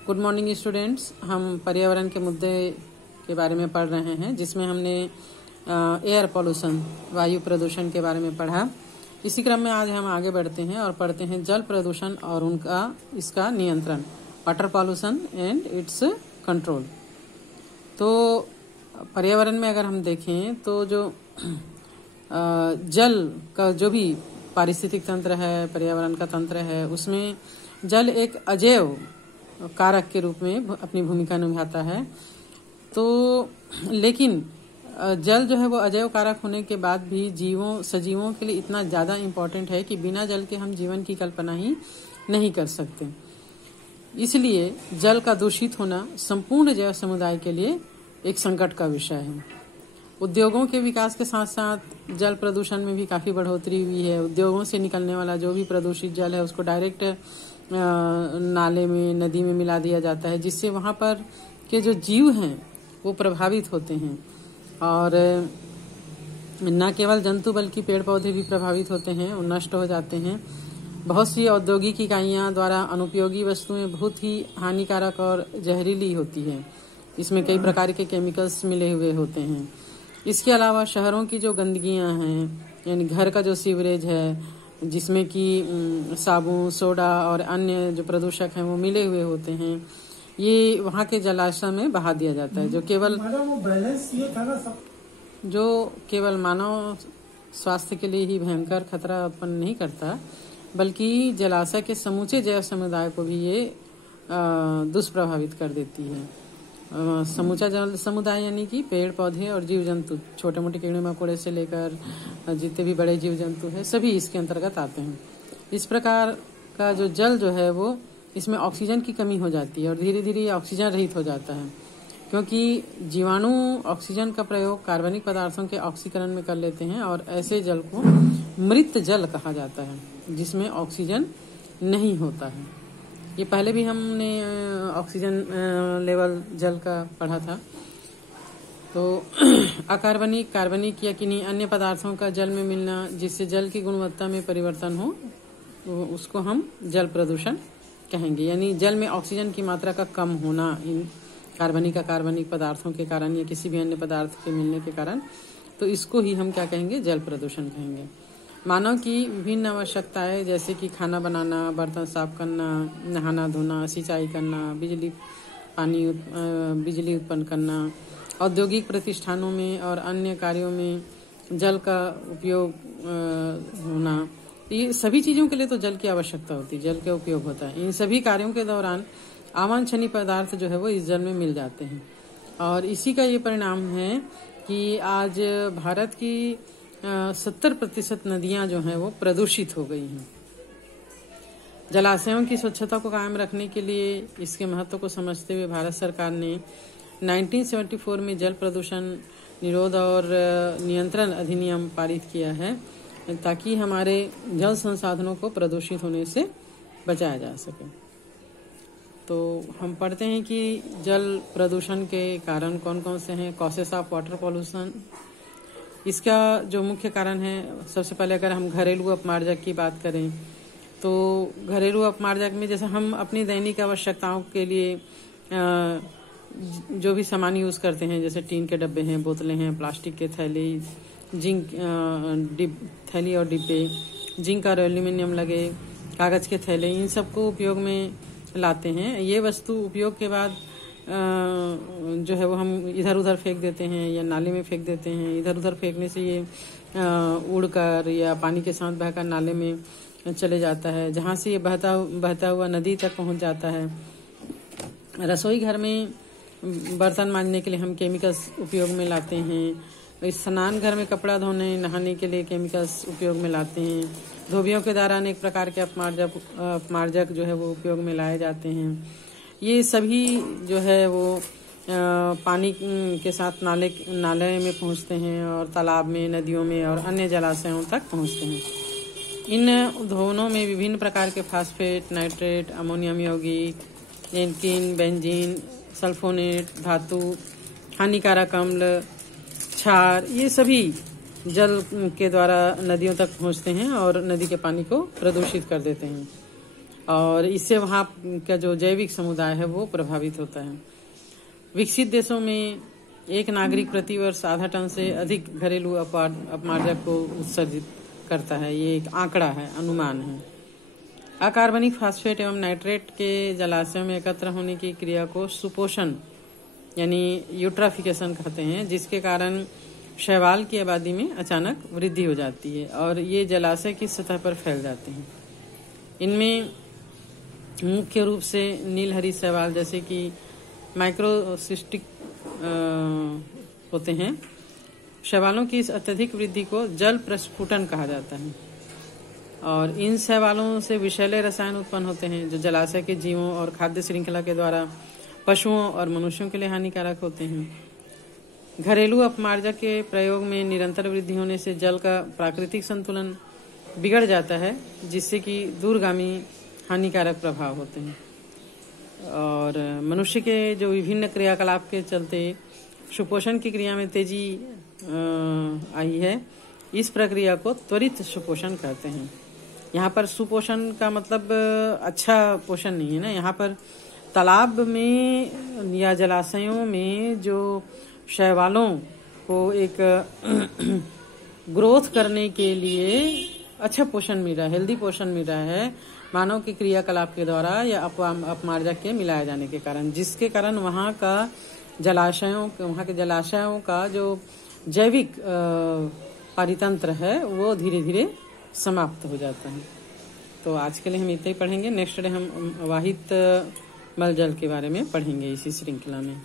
Good morning students. हम पर्यावरण के मुद्दे के बारे में पढ़ रहे हैं, जिसमें हमने एयर पॉल्यूशन, वायु प्रदूषण के बारे में पढ़ा। इसी क्रम में आज हम आगे बढ़ते हैं और पढ़ते हैं जल प्रदूषण और इसका नियंत्रण, water pollution and it's control. तो पर्यावरण में अगर हम देखें तो जो जल का जो भी पारिस्थितिक तंत्र है, पर्यावरण का तंत्र है, उसमें जल एक अजैव कारक के रूप में अपनी भूमिका निभाता है। तो लेकिन जल जो है वो अजैव कारक होने के बाद भी सजीवों के लिए इतना ज़्यादा इम्पोर्टेंट है कि बिना जल के हम जीवन की कल्पना ही नहीं कर सकते। इसलिए जल का दूषित होना संपूर्ण जैव समुदाय के लिए एक संकट का विषय है। उद्योगों के विकास के साथ साथ जल प्रदूषण में भी काफ़ी बढ़ोतरी हुई है। उद्योगों से निकलने वाला जो भी प्रदूषित जल है उसको डायरेक्ट नाले में, नदी में मिला दिया जाता है, जिससे वहाँ पर के जो जीव हैं वो प्रभावित होते हैं। और न केवल जंतु बल्कि पेड़ पौधे भी प्रभावित होते हैं और नष्ट हो जाते हैं। बहुत सी औद्योगिक इकाइयाँ द्वारा अनुपयोगी वस्तुएं बहुत ही हानिकारक और जहरीली होती है। इसमें कई प्रकार के केमिकल्स मिले हुए होते हैं। इसके अलावा शहरों की जो गंदगियाँ हैं, यानी घर का जो सीवरेज है जिसमें कि साबुन, सोडा और अन्य जो प्रदूषक हैं वो मिले हुए होते हैं, ये वहाँ के जलाशय में बहा दिया जाता है, जो केवल मानव स्वास्थ्य के लिए ही भयंकर खतरा उत्पन्न नहीं करता, बल्कि जलाशय के समूचे जैव समुदाय को भी ये दुष्प्रभावित कर देती है। समूचा जल समुदाय यानी कि पेड़ पौधे और जीव जंतु, छोटे मोटे कीड़े मकोड़े से लेकर जितने भी बड़े जीव जंतु हैं, सभी इसके अंतर्गत आते हैं। इस प्रकार का जो जल जो है वो इसमें ऑक्सीजन की कमी हो जाती है और धीरे धीरे ये ऑक्सीजन रहित हो जाता है, क्योंकि जीवाणु ऑक्सीजन का प्रयोग कार्बनिक पदार्थों के ऑक्सीकरण में कर लेते हैं और ऐसे जल को मृत जल कहा जाता है, जिसमें ऑक्सीजन नहीं होता है। ये पहले भी हमने ऑक्सीजन लेवल जल का पढ़ा था। तो अकार्बनिक, कार्बनिक या किन्हीं अन्य पदार्थों का जल में मिलना जिससे जल की गुणवत्ता में परिवर्तन हो, तो उसको हम जल प्रदूषण कहेंगे। यानी जल में ऑक्सीजन की मात्रा का कम होना इन कार्बनिक पदार्थों के कारण या किसी भी अन्य पदार्थ के मिलने के कारण, तो इसको ही हम क्या कहेंगे, जल प्रदूषण कहेंगे। मानव की विभिन्न आवश्यकताएं जैसे कि खाना बनाना, बर्तन साफ करना, नहाना धोना, सिंचाई करना, बिजली उत्पन्न करना, औद्योगिक प्रतिष्ठानों में और अन्य कार्यों में जल का उपयोग होना, ये सभी चीज़ों के लिए तो जल की आवश्यकता होती है, जल का उपयोग होता है। इन सभी कार्यों के दौरान अवांछनीय पदार्थ जो है वो इस जल में मिल जाते हैं और इसी का ये परिणाम है कि आज भारत की 70% नदियां जो हैं वो प्रदूषित हो गई हैं। जलाशयों की स्वच्छता को कायम रखने के लिए इसके महत्व को समझते हुए भारत सरकार ने 1974 में जल प्रदूषण निरोध और नियंत्रण अधिनियम पारित किया है, ताकि हमारे जल संसाधनों को प्रदूषित होने से बचाया जा सके। तो हम पढ़ते हैं कि जल प्रदूषण के कारण कौन कौन से हैं। कॉसेस ऑफ वाटर पॉल्यूशन, इसका जो मुख्य कारण है, सबसे पहले अगर हम घरेलू अपमार्जक की बात करें तो घरेलू अपमार्जक में जैसे हम अपनी दैनिक आवश्यकताओं के लिए जो भी सामान यूज करते हैं, जैसे टीन के डब्बे हैं, बोतलें हैं, प्लास्टिक के थैली, जिंक थैली और डिब्बे, जिंक और एल्यूमिनियम लगे कागज के थैले, इन सबको उपयोग में लाते हैं। ये वस्तु उपयोग के बाद जो है वो हम इधर उधर फेंक देते हैं या नाले में फेंक देते हैं। इधर उधर फेंकने से ये उड़कर या पानी के साथ बहकर नाले में चले जाता है, जहाँ से ये बहता हुआ नदी तक पहुँच जाता है। रसोई घर में बर्तन मांजने के लिए हम केमिकल्स उपयोग में लाते हैं। स्नान घर में कपड़ा धोने, नहाने के लिए केमिकल्स उपयोग में लाते हैं। धोबियों के द्वारा अनेक प्रकार के अपमार्जक जो है वो उपयोग में लाए जाते हैं। ये सभी जो है वो पानी के साथ नाले में पहुंचते हैं और तालाब में, नदियों में और अन्य जलाशयों तक पहुंचते हैं। इन धोनों में विभिन्न प्रकार के फास्फेट, नाइट्रेट, अमोनियम यौगिक, एल्कीन, बेंजीन, सल्फोनेट, धातु, हानिकारक अम्ल, क्षार, ये सभी जल के द्वारा नदियों तक पहुंचते हैं और नदी के पानी को प्रदूषित कर देते हैं। और इससे वहाँ का जो जैविक समुदाय है वो प्रभावित होता है। विकसित देशों में एक नागरिक प्रति वर्ष आधा टन से अधिक घरेलू अपमार्जक को उत्सर्जित करता है। ये एक आंकड़ा है, अनुमान है। अकार्बनिक फास्फेट एवं नाइट्रेट के जलाशयों में एकत्र होने की क्रिया को सुपोषण यानी यूट्राफिकेशन कहते हैं, जिसके कारण शैवाल की आबादी में अचानक वृद्धि हो जाती है और ये जलाशय की सतह पर फैल जाते हैं। इनमें मुख्य रूप से नीलहरी शैवाल जैसे कि माइक्रोसिस्टिक होते हैं। शैवालों की इस अत्यधिक वृद्धि को जल प्रस्फुटन कहा जाता है और इन शैवालों से विषैले रसायन उत्पन्न होते हैं जो जलाशय के जीवों और खाद्य श्रृंखला के द्वारा पशुओं और मनुष्यों के लिए हानिकारक होते हैं। घरेलू अपमार्जक के प्रयोग में निरंतर वृद्धि होने से जल का प्राकृतिक संतुलन बिगड़ जाता है, जिससे कि दूरगामी हानिकारक प्रभाव होते हैं और मनुष्य के जो विभिन्न क्रियाकलाप के चलते सुपोषण की क्रिया में तेजी आई है। इस प्रक्रिया को त्वरित सुपोषण कहते हैं। यहाँ पर सुपोषण का मतलब अच्छा पोषण नहीं है ना। यहाँ पर तालाब में या जलाशयों में जो शैवालों को एक ग्रोथ करने के लिए अच्छा पोषण मिल रहा है, हेल्दी पोषण मिल रहा है मानव के क्रियाकलाप के द्वारा या अपमार्जक के मिलाए जाने के कारण, जिसके कारण वहाँ के जलाशयों का जो जैविक पारितंत्र है वो धीरे धीरे समाप्त हो जाता है। तो आज के लिए हम इतना ही पढ़ेंगे। नेक्स्ट डे हम वाहित मलजल के बारे में पढ़ेंगे इसी श्रृंखला में।